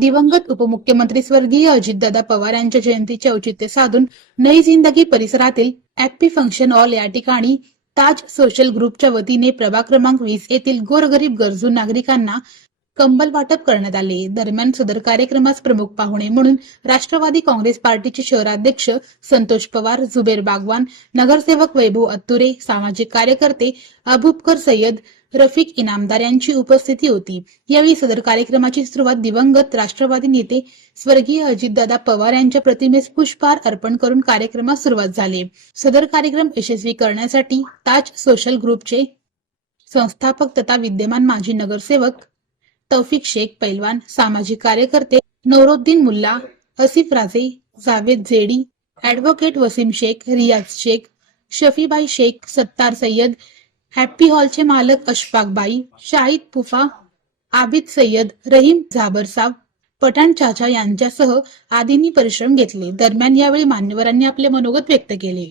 दिवंगत उपमुख्यमंत्री स्वर्गीय अजितदादा पवार यांच्या जयंतीचे औचित्य साधून नई जिंदगी परिसरातील हॅपी फंक्शन हॉल या ठिकाणी ताज सोशल ग्रुपच्या वतीने प्रभाग क्रमांक 20 येथील गोरगरीब गरजू नागरिकांना कंबल वाटप करण्यात आले। दरम्यान सदर कार्यक्रमास प्रमुख पाहुणे म्हणून राष्ट्रवादी काँग्रेस पार्टीचे शहराध्यक्ष संतोष पवार, जुबेर बागवान, नगरसेवक वैभव अत्तुरे, सामाजिक कार्यकर्ते अबूबकर सय्यद, रफिक इनामदार यांची उपस्थिती होती। यावेळी सदर कार्यक्रमाची सुरुवात दिवंगत राष्ट्रवादी नेते स्वर्गीय अजितदादा पवार यांच्या प्रतिमेस पुष्पहार अर्पण करून कार्यक्रमास सुरुवात झाली। सदर कार्यक्रम यशस्वी करण्यासाठी ताज सोशल ग्रुपचे संस्थापक तथा विद्यमान माजी नगरसेवक तौफिक शेख पैलवान, सामाजिक कार्यकर्ते नौरोद्दीन मुल्ला, आसिफ राजे, जावेद जेडी, ॲडव्होकेट वसीम शेख, रियाज शेख, शफीबाई शेख, सत्तार सय्यद, हॅपी हॉलचे मालक अशफाक बाई, शाहिद फुफा, आबिद सय्यद, रहीम झाबरसाब, पठाण चाचा यांच्यासह आदींनी परिश्रम घेतले। दरम्यान यावेळी मान्यवरांनी आपले मनोगत व्यक्त केले।